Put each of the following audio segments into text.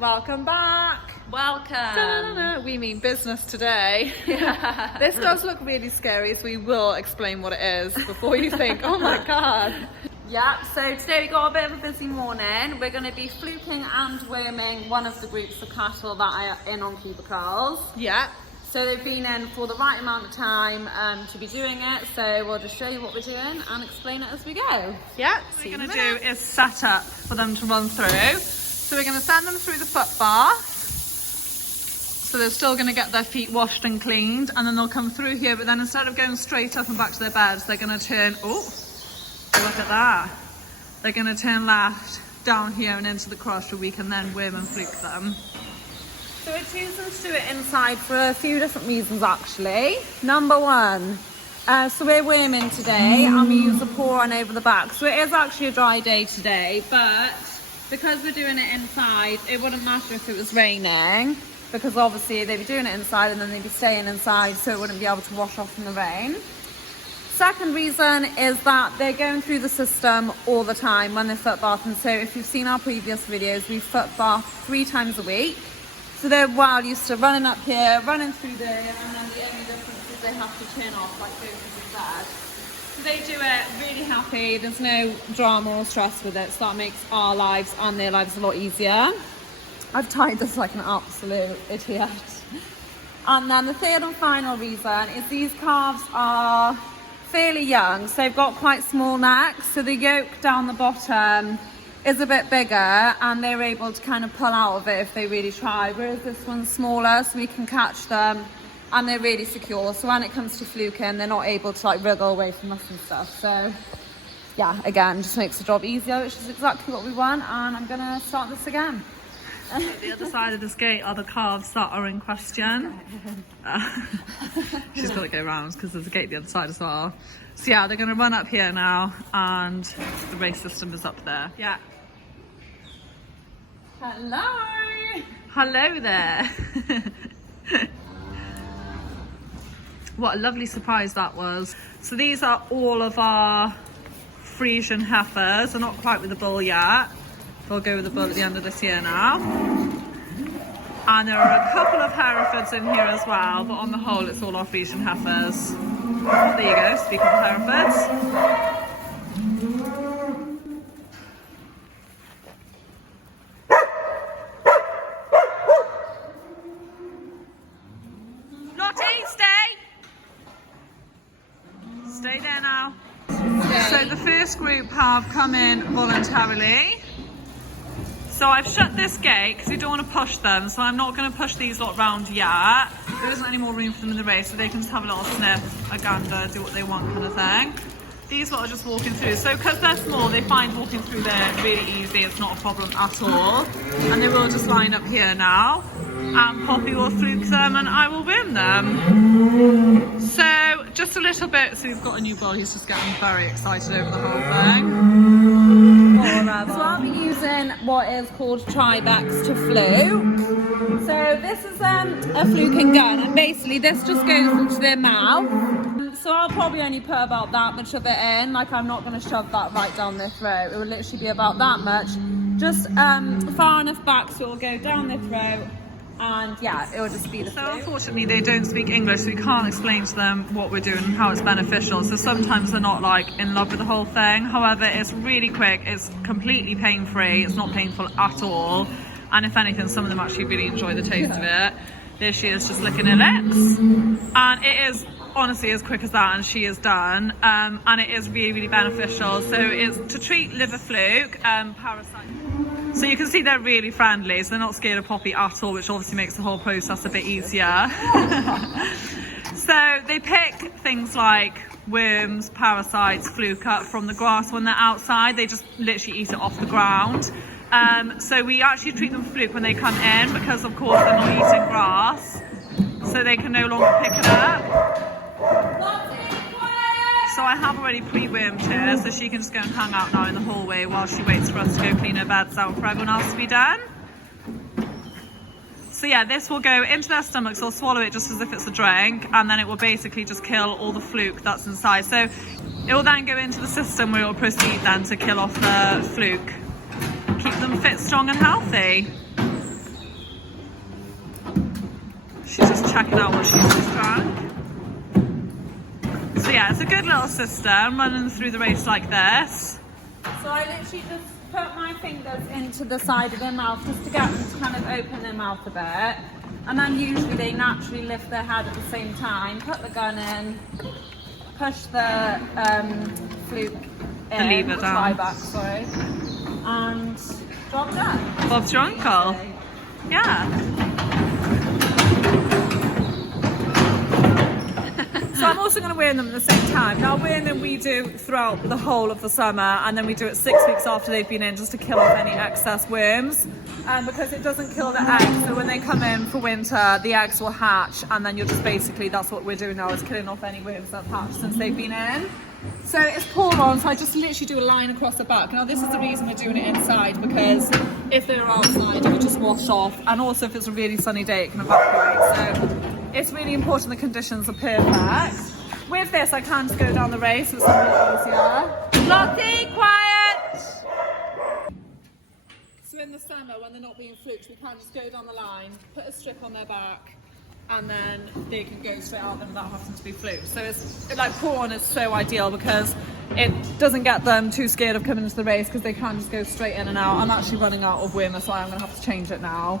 Welcome back. Welcome. We mean business today. Yeah. This does look really scary, so we will explain what it is before you think, oh my god. Yeah, so today we got a bit of a busy morning. We're going to be fluking and worming one of the groups of cattle that are in on cubicles. Yeah. So they've been in for the right amount of time to be doing it. So we'll just show you what we're doing and explain it as we go. Yeah. What we're going to do is set up for them to run through. So we're going to send them through the foot bath. So they're still going to get their feet washed and cleaned, and then they'll come through here, but then instead of going straight up and back to their beds, they're going to turn, oh, look at that. They're going to turn left down here and into the cross where we can then worm and fluke them. So we're choosing to do it inside for a few different reasons actually. Number one, so we're worming today and we use a pour on over the back. So it is actually a dry day today, but because we're doing it inside, it wouldn't matter if it was raining, because obviously they'd be doing it inside and then they'd be staying inside, so it wouldn't be able to wash off in the rain. Second reason is that they're going through the system all the time when they're foot bathing. So if you've seen our previous videos, we foot bath 3 times a week. So they're well used to running up here, running through there, and then the only difference is they have to turn off, like go to the bed. So they do it really happy, there's no drama or stress with it, so that makes our lives and their lives a lot easier. I've tied this like an absolute idiot. And then the third and final reason is these calves are fairly young, so they've got quite small necks, so the yoke down the bottom is a bit bigger and they're able to kind of pull out of it if they really try, whereas this one's smaller, so we can catch them and they're really secure. So when it comes to fluking, they're not able to like wriggle away from us and stuff. So yeah, again, just makes the job easier, which is exactly what we want. And I'm gonna start this again. The other side of this gate are the calves that are in question. She's got to go round because there's a gate the other side as well. So yeah, they're going to run up here now, and the race system is up there. Yeah. Hello. Hello there. What a lovely surprise that was. So these are all of our Frisian heifers. They're not quite with the bull yet. They'll go with the bull at the end of this year now. And there are a couple of Herefords in here as well, but on the whole it's all our Frisian heifers. There you go, speaking of Herefords. Lottie, stay! Stay there now. So the first group have come in voluntarily. So I've shut this gate because we don't want to push them, so I'm not going to push these lot round yet. There isn't any more room for them in the race, so they can just have a little sniff, a gander, do what they want kind of thing. These lot are just walking through. So because they're small, they find walking through there really easy. It's not a problem at all. And they will just line up here now. And Poppy will fluke them and I will worm them. So just a little bit. So we've got a new bull. He's just getting very excited over the whole thing. So I'll be using what is called Tribex to fluke. So this is a fluking gun, and basically this just goes into their mouth. So I'll probably only put about that much of it in. Like, I'm not going to shove that right down their throat. It will literally be about that much, just far enough back so it will go down their throat. And yeah, it will just be the So fluke. unfortunately they don't speak English, so we can't explain to them what we're doing and how it's beneficial. So sometimes they're not like in love with the whole thing. However, it's really quick, it's completely pain-free, it's not painful at all. And if anything, some of them actually really enjoy the taste of it. There she is, just licking her lips. And it is honestly as quick as that, and she is done. And it is really, really beneficial. So it's to treat liver fluke, parasite. So you can see they're really friendly, so they're not scared of Poppy at all, which obviously makes the whole process a bit easier. So they pick things like worms, parasites, fluke up from the grass when they're outside. They just literally eat it off the ground. So we actually treat them for fluke when they come in, because of course they're not eating grass, so they can no longer pick it up. So I have already pre-wormed her, so she can just go and hang out now in the hallway while she waits for us to go clean her beds out for everyone else to be done. So yeah, this will go into their stomachs, they'll swallow it just as if it's a drink, and then it will basically just kill all the fluke that's inside. So it will then go into the system where it will proceed then to kill off the fluke. Keep them fit, strong and healthy. She's just checking out what she's just drank. So yeah, it's a good little system running through the race like this. So I literally just put my fingers into the side of their mouth just to get them to kind of open their mouth a bit. And then usually they naturally lift their head at the same time, put the gun in, push the fluke in, The lever down. back, sorry, and drop down. Bob's your uncle. Yeah. So I'm also going to wear them at the same time. Now wearing them we do throughout the whole of the summer, and then we do it 6 weeks after they've been in just to kill off any excess worms, because it doesn't kill the eggs. So when they come in for winter, the eggs will hatch, and then you're just basically, that's what we're doing now, is killing off any worms that have hatched since they've been in. So it's pour on, so I just literally do a line across the back. Now this is the reason we're doing it inside, because if they're outside it will just wash off, and also if it's a really sunny day it can evaporate. So it's really important the conditions are perfect. With this I can just go down the race, so it's a bit easier. Lottie, quiet! So in the summer when they're not being fluked, we can just go down the line, put a strip on their back, and then they can go straight out them without having to be fluked. So it's like pour on is so ideal because it doesn't get them too scared of coming into the race because they can just go straight in and out. I'm actually running out of worm, that's why I'm going to have to change it now.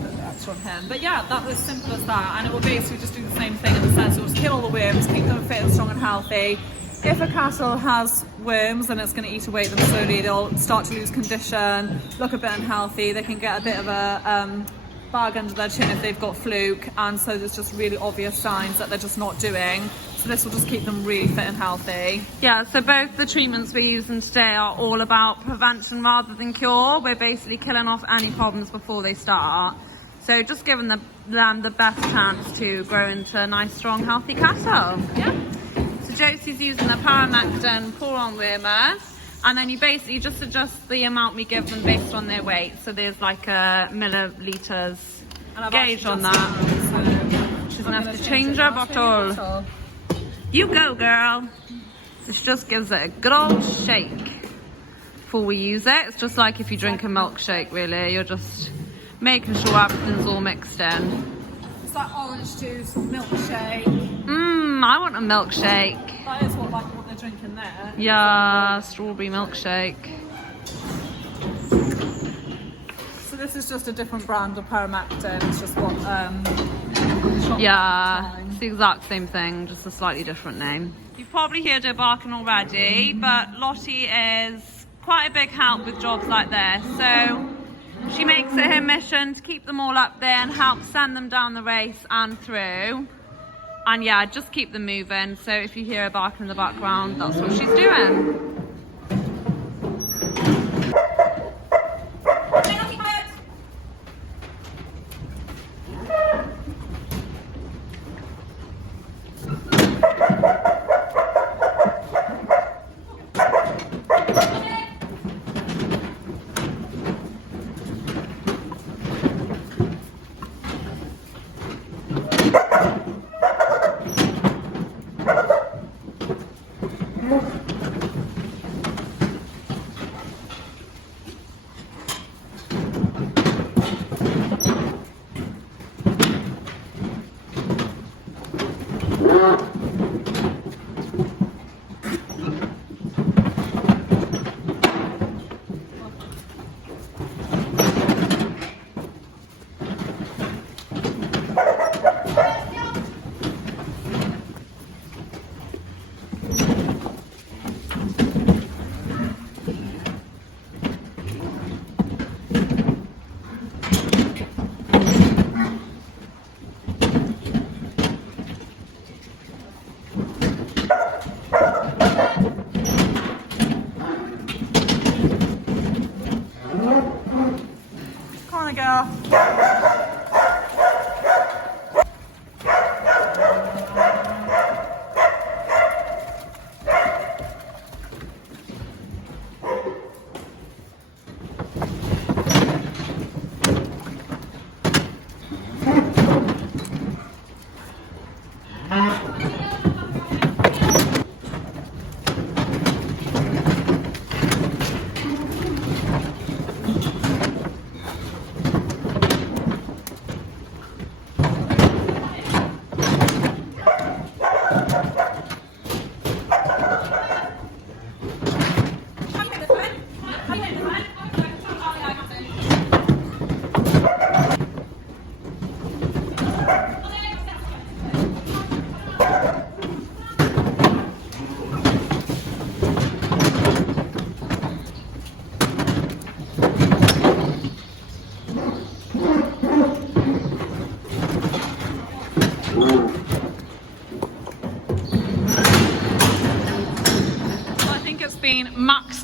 That's from him. But yeah, that was simple as that, and it will basically just do the same thing in the sense it will just kill all the worms, keep them fit and strong and healthy. If a cattle has worms, then it's going to eat away at them slowly. They'll start to lose condition, look a bit unhealthy. They can get a bit of a bag under their chin if they've got fluke, and so there's just really obvious signs that they're just not doing. So this will just keep them really fit and healthy. Yeah, so both the treatments we're using today are all about prevention rather than cure. We're basically killing off any problems before they start. So just giving them the best chance to grow into nice, strong, healthy cattle. Yeah. So Josie's using the Paramectin pour-on wormer, and then you basically just adjust the amount we give them based on their weight. So there's like a millilitres gauge on that. She's gonna have to change her bottle. You go, girl. This just gives it a good old shake before we use it. It's just like if you drink a milkshake, really. You're just making sure everything's all mixed in. It's like orange juice, milkshake. I want a milkshake. That is what they're drinking there. Yeah, strawberry milkshake. So this is just a different brand of Paramectin. It's just what Yeah, it's the exact same thing, just a slightly different name. You've probably heard her barking already, but Lottie is quite a big help with jobs like this. So she makes it her mission to keep them all up there and help send them down the race and through. And yeah, just keep them moving. So if you hear her barking in the background, that's what she's doing.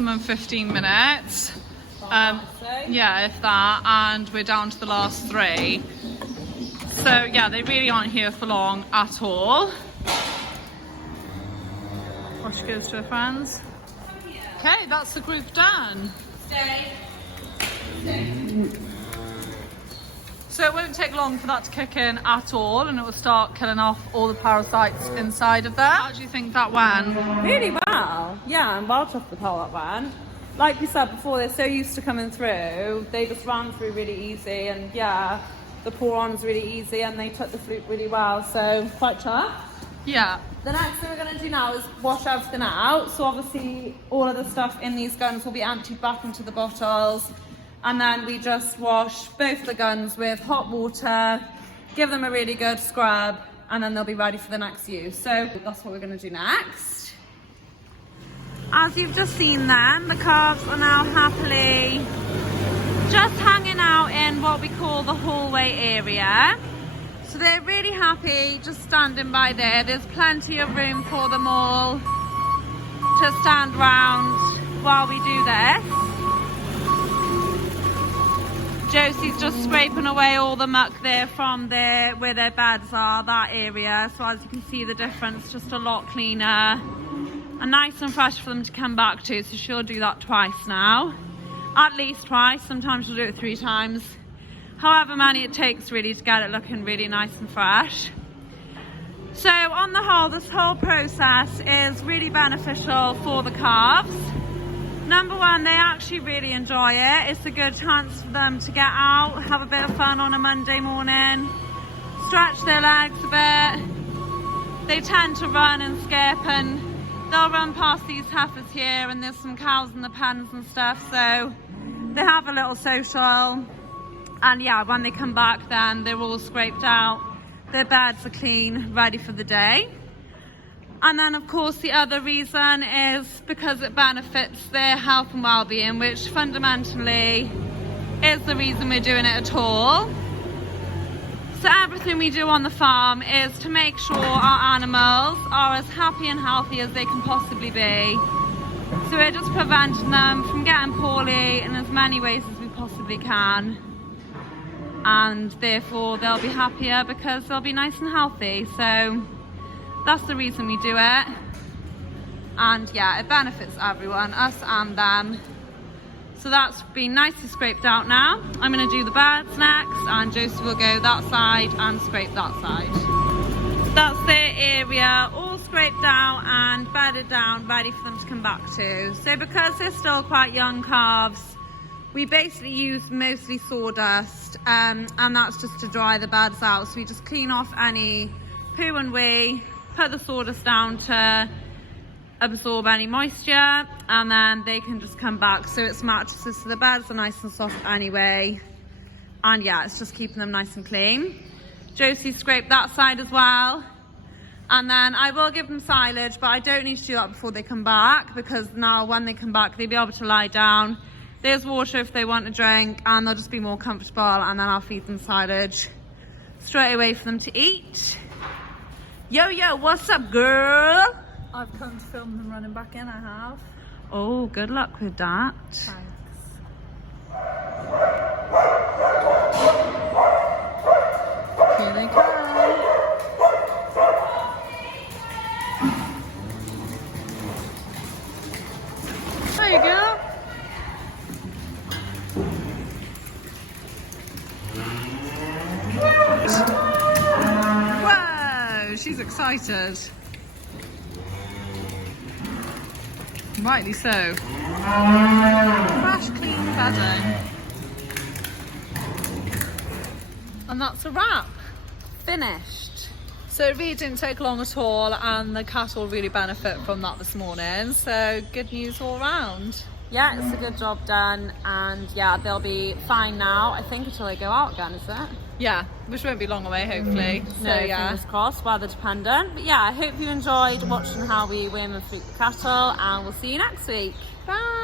maximum 15 minutes. Yeah, if that, and we're down to the last 3. So yeah, they really aren't here for long at all. Off she goes to her friends. Okay, that's the group done. Stay. So it won't take long for that to kick in at all, and it will start killing off all the parasites inside of there. How do you think that went? Really well. Yeah, I'm well chuffed with how that went. Like we said before, they're so used to coming through. They just ran through really easy, and yeah, the pour-on's really easy, and they took the fluke really well, so quite chuffed. Yeah. The next thing we're going to do now is wash everything out. So obviously all of the stuff in these guns will be emptied back into the bottles, and then we just wash both the guns with hot water, give them a really good scrub, and then they'll be ready for the next use. So that's what we're going to do next. As you've just seen then, the calves are now happily just hanging out in what we call the hallway area. So they're really happy just standing by there. There's plenty of room for them all to stand round while we do this. Josie's just scraping away all the muck there from there where their beds are, that area. So as you can see, the difference just a lot cleaner and nice and fresh for them to come back to. So she'll do that twice now, at least twice. Sometimes she'll do it 3 times. However many it takes really to get it looking really nice and fresh. So on the whole, this whole process is really beneficial for the calves. Number one, they actually really enjoy it. It's a good chance for them to get out, have a bit of fun on a Monday morning, stretch their legs a bit. They tend to run and skip, and they'll run past these heifers here, and there's some cows in the pens and stuff, so they have a little social. And yeah, when they come back then they're all scraped out, their beds are clean, ready for the day. And then of course the other reason is because it benefits their health and well-being, which fundamentally is the reason we're doing it at all. So everything we do on the farm is to make sure our animals are as happy and healthy as they can possibly be. So we're just preventing them from getting poorly in as many ways as we possibly can. And therefore they'll be happier because they'll be nice and healthy. So that's the reason we do it. And yeah, it benefits everyone, us and them. So that's been nicely scraped out now. I'm going to do the beds next, and Josie will go that side and scrape that side. That's their area all scraped out and bedded down, ready for them to come back to. So because they're still quite young calves, we basically use mostly sawdust, and that's just to dry the beds out. So we just clean off any poo and wee, put the sawdust down to absorb any moisture, and then they can just come back. So it's mattresses, so the beds are nice and soft anyway. And yeah, it's just keeping them nice and clean. Josie scraped that side as well. And then I will give them silage, but I don't need to do that before they come back, because now when they come back, they'll be able to lie down. There's water if they want a drink, and they'll just be more comfortable, and then I'll feed them silage straight away for them to eat. Yo, yo, what's up, girl? I've come to film them running back in, I have. Oh, good luck with that. Thanks. Here they come. There you go. Whoa, she's excited. Rightly so. Fresh, clean bedding. And that's a wrap. Finished. So it really didn't take long at all, and the cattle really benefit from that this morning. So good news all round. Yeah, it's a good job done, and yeah, they'll be fine now, I think, until they go out again, is it? Yeah, which won't be long away, hopefully. No, So yeah. fingers crossed, weather dependent. But yeah, I hope you enjoyed watching how we worm and fluke the cattle, and we'll see you next week. Bye.